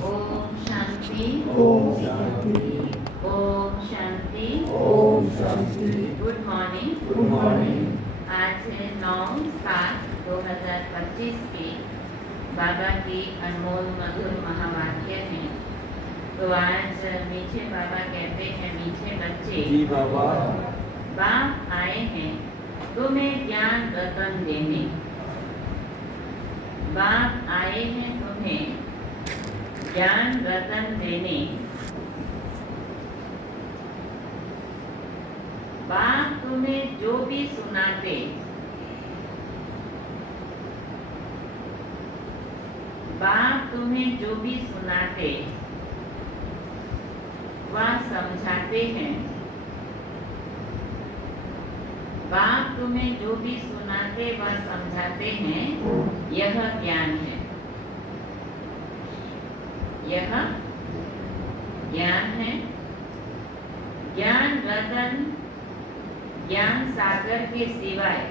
ओम शांति। ओम शांति। ओम शांति। ओम शांति। Good morning. Good morning. आज है 9/7/2025 की बाबा की अनमोल मधुर महावाक्य है। तो आज मीठे बाबा कहते हैं, मीठे बच्चे जी बाबा, बाप आए हैं तुम्हें ज्ञान रतन देने। बाप आए हैं तुम्हें ज्ञान रतन देने। बाप तुम्हें जो भी सुनाते, बाप तुम्हें जो भी सुनाते वह समझाते हैं। बाप तुम्हें जो भी सुनाते वह समझाते हैं, यह ज्ञान है। यह ज्ञान है। ज्ञान रतन, ज्ञान सागर के सिवाय,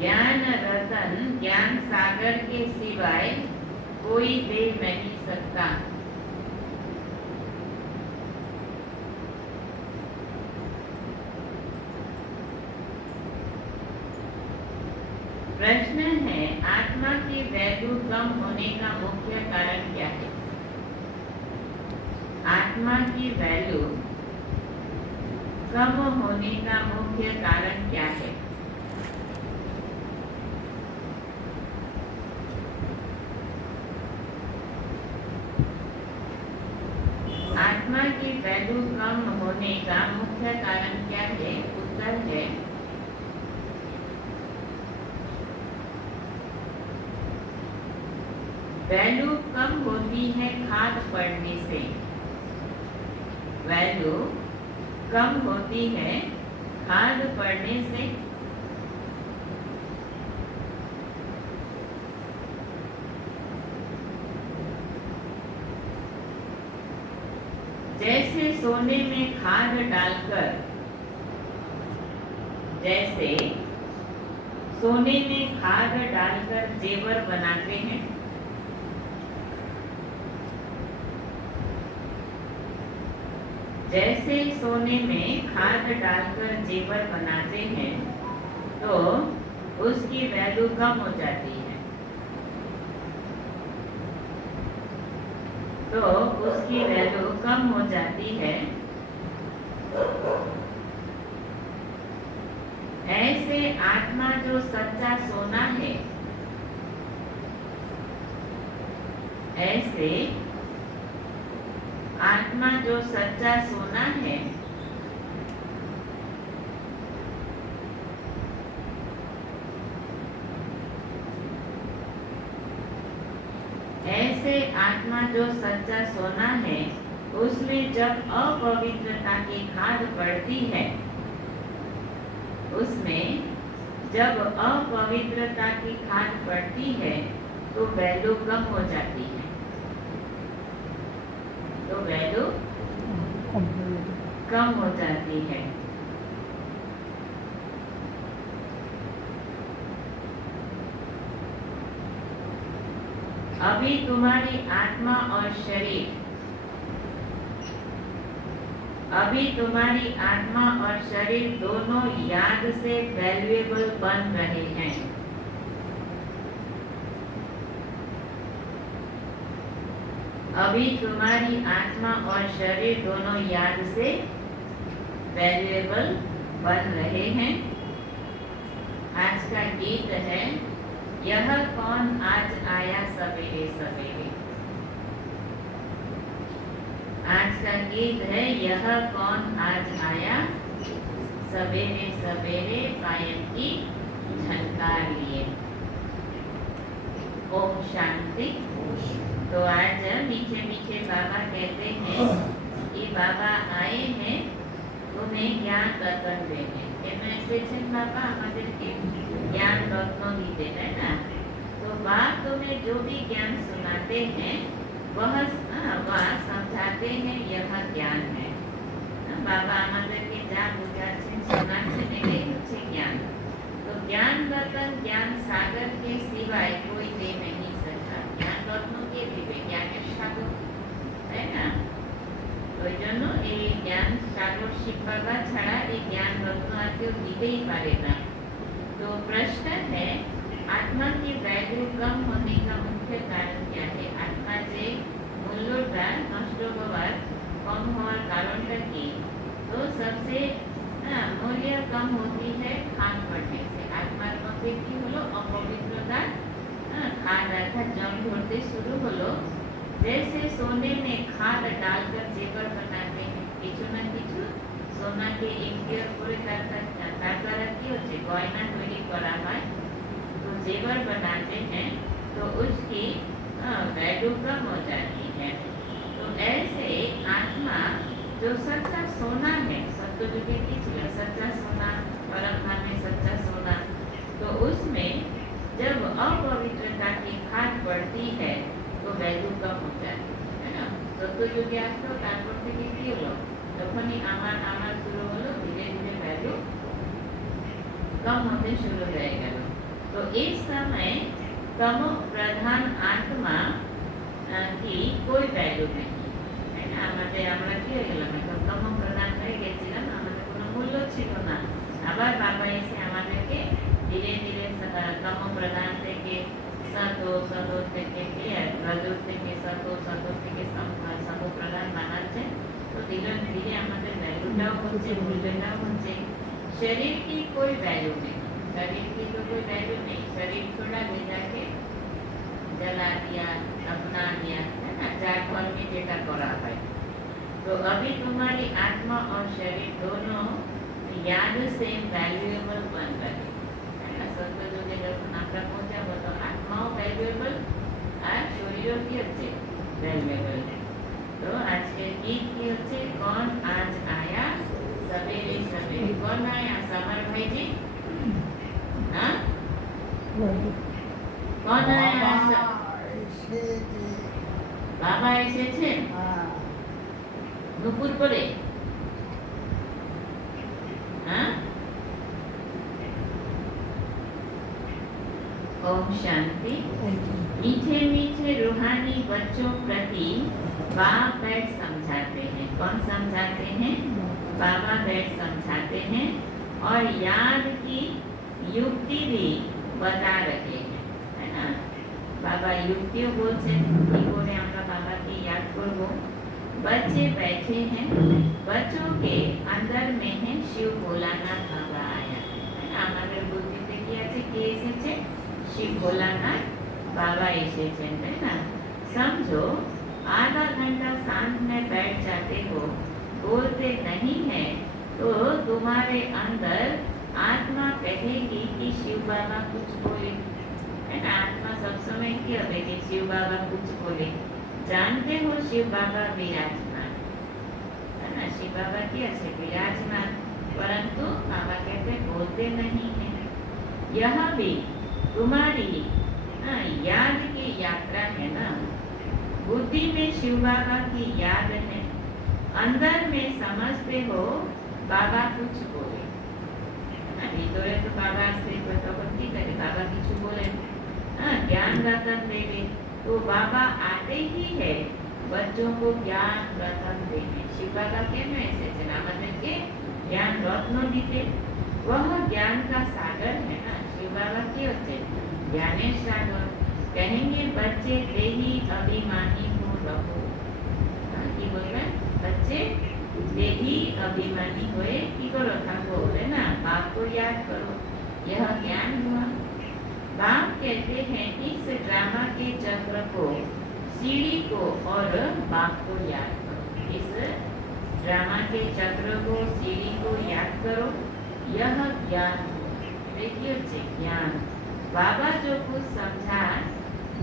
ज्ञान रतन ज्ञान सागर के सिवाय कोई दे नहीं सकता। प्रश्न है, आत्मा की वैल्यू कम होने का मुख्य कारण क्या है? आत्मा की वैल्यू कम होने का मुख्य कारण क्या है? आत्मा की वैल्यू कम होने का मुख्य कारण क्या है? उत्तर है, वैल्यू कम होती है खाद पड़ने से। वैल्यू कम होती है खाद पड़ने से। जैसे सोने में खाद डालकर, जैसे सोने में खाद डालकर जेवर बनाते हैं, जैसे सोने में खाद डालकर जेवर बनाते हैं तो उसकी वैल्यू कम हो जाती है। तो उसकी वैल्यू कम हो जाती है। ऐसे आत्मा जो सच्चा सोना है, ऐसे आत्मा जो सच्चा सोना है, ऐसे आत्मा जो सच्चा सोना है, उसमें जब अपवित्रता की खाद पड़ती है, उसमें जब अपवित्रता की खाद पड़ती है तो वैल्यू कम हो जाती है। तो वैल्यू कम हो जाती है। अभी तुम्हारी आत्मा और शरीर, अभी तुम्हारी आत्मा और शरीर दोनों याद से वैल्यूएबल बन रहे हैं। अभी तुम्हारी आत्मा और शरीर दोनों याद से वैल्यूएबल बन रहे हैं। आज का गीत है, यह कौन आज आया सवेरे सवेरे। आज का गीत है, यह कौन आज आया सवेरे सवेरे पायल की झनकार लिए। ओम शांति। तो आज मीठे मीठे बाबा कहते हैं कि बाबा आए हैं तुम्हें ज्ञान रत्न देने। बाबा हमारे ज्ञान रत्न दीते है ना। तो बाप तुम्हें जो भी ज्ञान सुनाते हैं वह समझाते हैं, यह ज्ञान है। बाबा हमारे जा बुझाते सुनाते ज्ञान। तो ज्ञान रतन ज्ञान सागर के सिवाय कोई दे नहीं सकता। ज्ञान রত্ন কে দিবে? জ্ঞানের সাগর, তাই না? ওই জন্য এই জ্ঞান সাগর शिव बाबा ছাড়া এই জ্ঞাन रत्न আর কেউ দিতেই পারে না। तो प्रश्न है, आत्मा की वैल्यू कम होने का मुख्य कारण क्या है? आत्मा যে মূল্যটা নষ্ট হওয়ার कम হওয়ার কারণটা কি? तो सबसे मूल्य कम होती है खाद पड़ने से। आत्मार मध्य की हलो अपवित्रता, खाद अर्थात जंग धरते शुरू हलो। जैसे सोने में खाद डालकर जेवर बनाते हैं, किछु ना किछु सोना के इंटियर करे तार द्वारा की होचे गयना तैरी करा है, तो जेवर बनाते हैं तो उसकी वैल्यू कम हो जाती है। तो ऐसे आत्मा जो सच्चा सोना है, सत्युग की चीज सच्चा सोना, परम धाम में सच्चा सोना, तो उसमें जब अपवित्रता की खाद पड़ती है तो वैल्यू कम हो जाती है ना। सत्युगे आसलो तारपर थेके कि हलो, तखोनी आमार आमार शुरू हलो, धीरे धीरे वैल्यू कम होते शुरू हो गेल। तो इस समय तमो प्रधान आत्मा की कोई वैल्यू नहीं है ना। আমাদের আমরা কি হয়ে গেলাম, এখন তমো প্রধান হয়ে গেছিলাম, আমাদের কোনো মূল্য ছিল না। আবার বাবা এসে আমাদেরকে ধীরে ধীরে তমো প্রধান থেকে সতো, সতো থেকে রজো থেকে সতো, সতো থেকে সতো প্রধান বানাচ্ছে। तो धीरे धीरे हमारे वैल्यूटाও হচ্ছে, মূল্যটাও হচ্ছে। शरीर की कोई वैल्यू नहीं, शरीर की तो कोई वैल्यू नहीं। शरीर थोड़ा ले जाके जला दिया, अपना दिया, है ना, जार घर में जेटा करा है। तो अभी तुम्हारी आत्मा और शरीर दोनों याद से वैल्यूएबल बन रहे, है ना। सत्युगे যখন আমরা পৌঁছাবো তো आत्माओ वैल्यूएबल और शरीरों की হচ্ছে वैल्यूएबल। तो आज के गीत की होचे कौन आज आया सवेरे सवेरे। कौन आया? समर भाई जी, हाँ कौन आया? बाबा এসেছে নুপুর পরে, हाँ। ओम शांति। मीठे मीठे रूहानी बच्चों प्रति बाप बैठ समझाते हैं। कौन समझाते हैं? बाबा बैठ समझाते हैं और याद की युक्ति भी बता रहे हैं, है ना। बाबा युक्तियों बोलते कि बोले আমরা বাবাকে याद করবো। बच्चे बैठे हैं, बच्चों के अंदर में है शिव भोलानाथ बाबा आया, है ना। हमारे बुद्धिते কি আছে? কে এসেছে? शिव भोलानाथ बाबा एसेছেন, है ना। समझो आधा घंटा शांत में बैठ जाते हो, बोलते नहीं है, तो तुम्हारे अंदर आत्मा कहेगी कि शिव बाबा कुछ बोले, है ना। आत्मा सब समय क्या होवे कि शिव बाबा कुछ बोले। जानते हो शिव बाबा विराजमान, है ना। शिव बाबा क्या है? विराजमान, परंतु बाबा कहते बोलते नहीं है। यह भी तुम्हारी याद की यात्रा है ना। बुद्धि में शिव बाबा की याद है, अंदर में समझते हो बाबा कुछ बोले, ভিতরে তো বাবা আসছে, তখন কি করে? বাবা কিছু বলেন, ज्ञान रतन देवे। तो बाबा आते ही है बच्चों को ज्ञान रतन देने। शिव बाबा केन এসেছেন? আমাদেরকে ज्ञान रत्न দিতে। वह ज्ञान का सागर है ना। शिव बाबा কি হচ্ছে? ज्ञानेर सागर। कहेंगे बच्चे देही अभिमानी हो रहो, কি বলবেন? बच्चे देही अभिमानी हुए की करो थाको, है ना। बाप को याद करो, यह ज्ञान हुआ। बाप कहते हैं इस ड्रामा के चक्र को, सीढ़ी को और बाप को याद करो। इस ड्रामा के चक्र को, सीढ़ी को याद करो, यह ज्ञान। देखिए ज्ञान। बाबा जो कुछ समझा,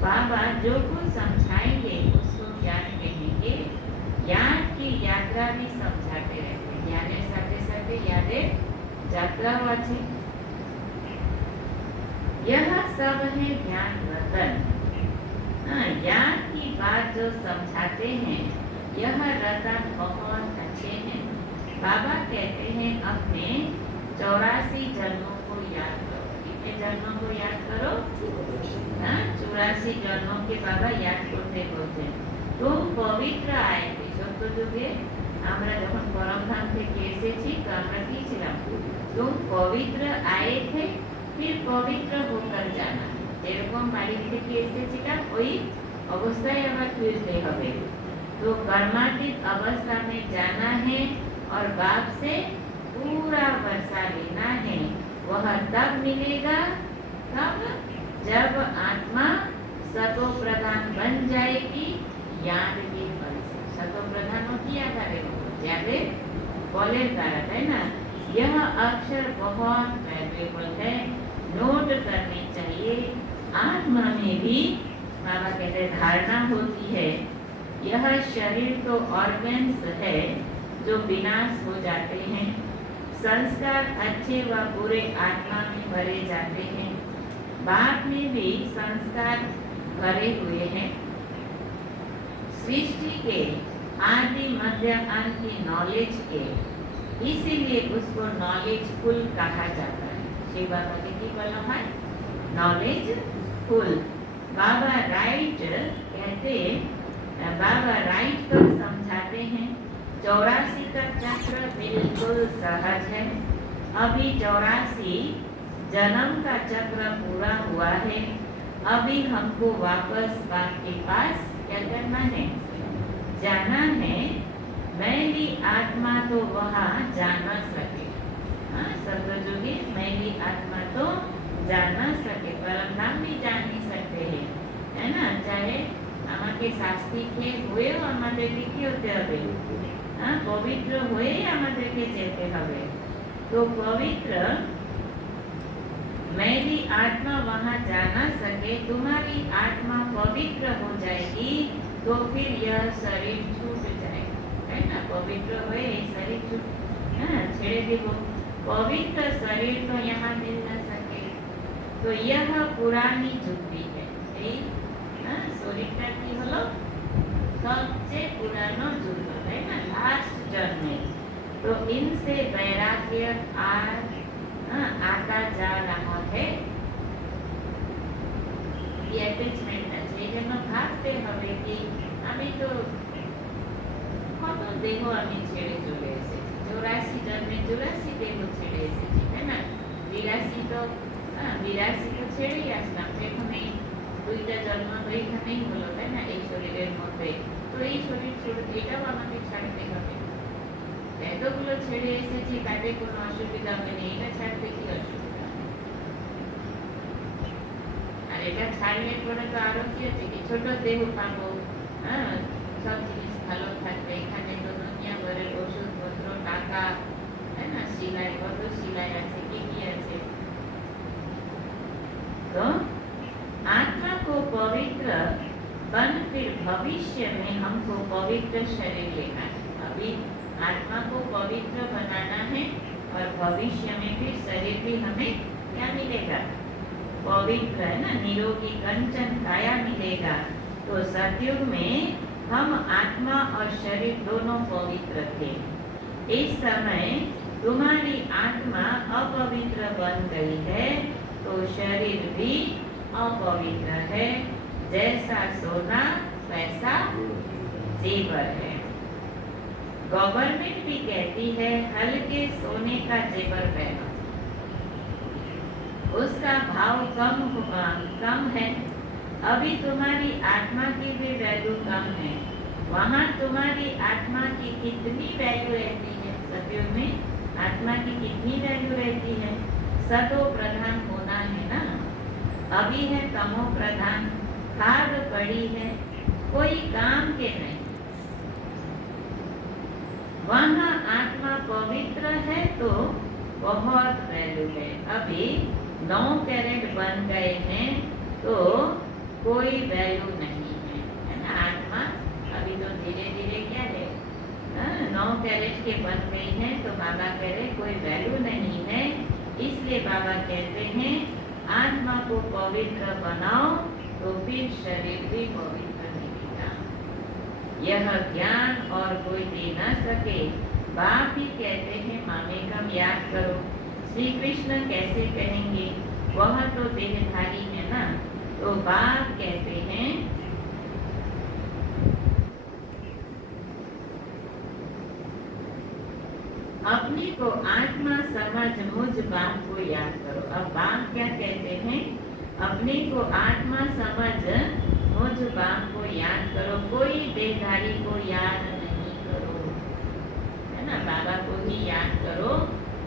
बाबा जो कुछ समझाएंगे उसको ज्ञान कहेंगे। ज्ञान की यात्रा भी समझाते रहते, ज्ञानेर साथे साथे यादेर यात्राओ आछे। यह सब है ज्ञान रतन। ज्ञान की बात जो समझाते हैं, यह रतन बहुत अच्छे हैं। बाबा कहते हैं अपने 84 जन्मों को याद करो। कितने जन्मों को याद करो? 84 84 जन्मों के बाबा याद करते बोलते तुम पवित्र आए थे सत्य যুগে আমরা যখন পরমধাম থেকে এসেছি তো আমরা কি ছিলাম तुम पवित्र आए थे फिर पवित्र होकर जाना যেরকম বাড়ি থেকে এসেছিলাম ওই অবস্থায় আবার ফিরতে হবে तो कर्मातीत अवस्था में जाना है और बाप से पूरा वर्षा लेना है वह तब मिलेगा तब जब आत्मा सतो प्रधान बन जाएगी याद के फल से सतो प्रधान की आधार यादे बोले कारण है ना यह अक्षर बहुत वैल्यूएबल है नोट करनी चाहिए आत्मा में भी बाबा कहते धारणा होती है यह शरीर तो ऑर्गन्स है जो विनाश हो जाते हैं संस्कार अच्छे व बुरे आत्मा में भरे जाते हैं बाप में भी संस्कार भरे हुए हैं सृष्टि के आदि मध्य अंत की नॉलेज के इसीलिए उसको नॉलेज फुल कहा जाता है श्री बाबा के की बोला है नॉलेज फुल बाबा राइट कहते बाबा राइट पर समझाते हैं 84 का चक्र बिल्कुल सहज है अभी 84 जन्म का चक्र पूरा हुआ है अभी हमको वापस बाप के पास क्या करना है जाना है मैली आत्मा तो वहाँ जा न सके सत्वयोगी मैली आत्मा तो जा न सके परमधाम भी जा नहीं सकते हैं है ना चाहे আমাকে শাস্তি খেয়ে হয়েও আমাদেরকে কি হতে হবে पवित्र हुए আমাদেরকে যেতে হবে तो पवित्र मेरी आत्मा वहाँ जा न सके तुम्हारी आत्मा पवित्र हो जाएगी तो फिर यह शरीर छूट जाएगा है ना पवित्र हुए शरीर छूट छेड़े देवो पवित्र शरीर तो यहाँ मिल न सके तो यह पुरानी जुक्ति है शरीरটা কি হলো सबसे पुराना जुग है ना लास्ट जन्म तो इनसे वैराग्य आता जा रहा है ये अटैचमेंट আছে এইজন্য ভাবতে হবে কি আমি তো কত দেহ আমি ছেড়ে চলে এসেছি 84 জন্মে 84 দেহ ছেড়ে এসেছি তাই না 82 তো 82 তো ছেড়েই আসলাম এখানেই দুইটা জন্ম তো এখানেই হলো তাই না এই শরীরের মধ্যে তো এই শরীর ছেড়ে এটাও আমাকে ছাড়তে হবে এতগুলো ছেড়ে এসেছি তাতে কোনো অসুবিধা হবে না এটা ছাড়তে কি অসুবিধা আর এটা ছাড়লে পরে তো আরো কি আছে কি ছোট দেহ পাবো সব জিনিস ভালো থাকবে এখানে তো দুনিয়া ভরের ওষুধপত্র টাকা है ना सिलाई कत सिलाई আছে কি আছে तो आत्मा को पवित्र बन फिर भविष्य में हमको पवित्र शरीर लेना है अभी आत्मा को पवित्र बनाना है और भविष्य में फिर शरीर भी हमें क्या मिलेगा पवित्र है ना निरोगी कंचन काया मिलेगा तो सतयुग में हम आत्मा और शरीर दोनों पवित्र थे इस समय तुम्हारी आत्मा अपवित्र बन गई है तो शरीर भी अपवित्र है जैसा सोना वैसा जेवर है गवर्नमेंट भी कहती है हल्के सोने का जेवर पहनो उसका भाव कम है अभी तुम्हारी आत्मा की भी वैल्यू कम है वहाँ तुम्हारी आत्मा की कितनी वैल्यू रहती है सतयुग में आत्मा की कितनी वैल्यू रहती है सतो प्रधान होना है ना अभी है तमो प्रधान खाद पड़ी है कोई काम के नहीं वहाँ आत्मा पवित्र है तो बहुत वैल्यू है अभी 9 कैरेट बन गए हैं तो कोई वैल्यू नहीं है ना आत्मा अभी तो धीरे धीरे क्या है 9 कैरेट के बन गई हैं तो बाबा कह रहे कोई वैल्यू नहीं है इसलिए बाबा कहते हैं आत्मा को पवित्र बनाओ तो फिर शरीर भी पवित्र मिलेगा यह ज्ञान और कोई दे न सके बाप ही कहते हैं मामेकम याद करो श्री कृष्ण कैसे कहेंगे वह तो देहधारी है ना तो बाप कहते हैं अपने को आत्मा समझ मुझ बाप को याद करो। अब बाप क्या कहते हैं? अपने को आत्मा समझ मुझ बाप को याद करो, कोई देहधारी को याद नहीं करो, है ना। बाबा को ही याद करो,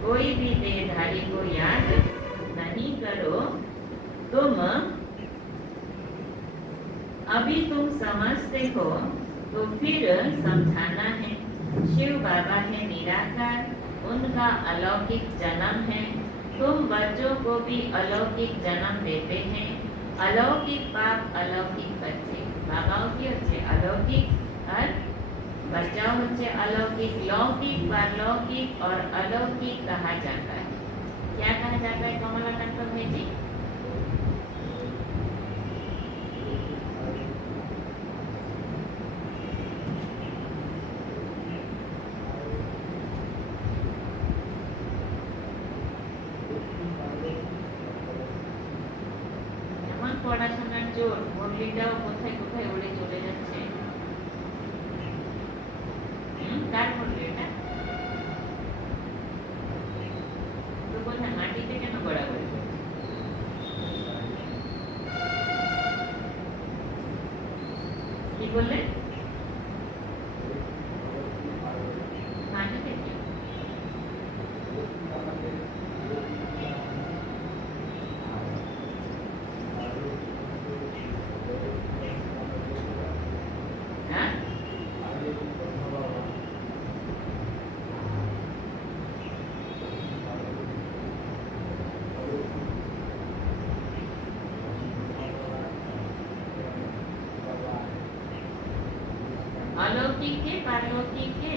कोई भी देहधारी को याद नहीं करो। तुम अभी तुम समझते हो तो फिर समझाना है। शिव बाबा है निराकार, उनका अलौकिक जन्म है। तुम बच्चों को भी अलौकिक जन्म देते हैं। अलौकिक बाप अलौकिक बच्चे, बाबाओं की होच्छे अलौकिक और बच्चाओं होच्छे अलौकिक। लौकिक पारलौकिक और अलौकिक कहा जाता है। क्या कहा जाता है कमला कंठम में जी? পড়াশোনার জোর, মুরলিটাও কোথায় কোথায় উড়ে চলে যাচ্ছে। কার মুরলি এটা? তো কোথায় মাটিতে কেন গড়াগড়ি করছে? কি বললেন? মাটিতে কি? अलौकिक के पारलौकिक के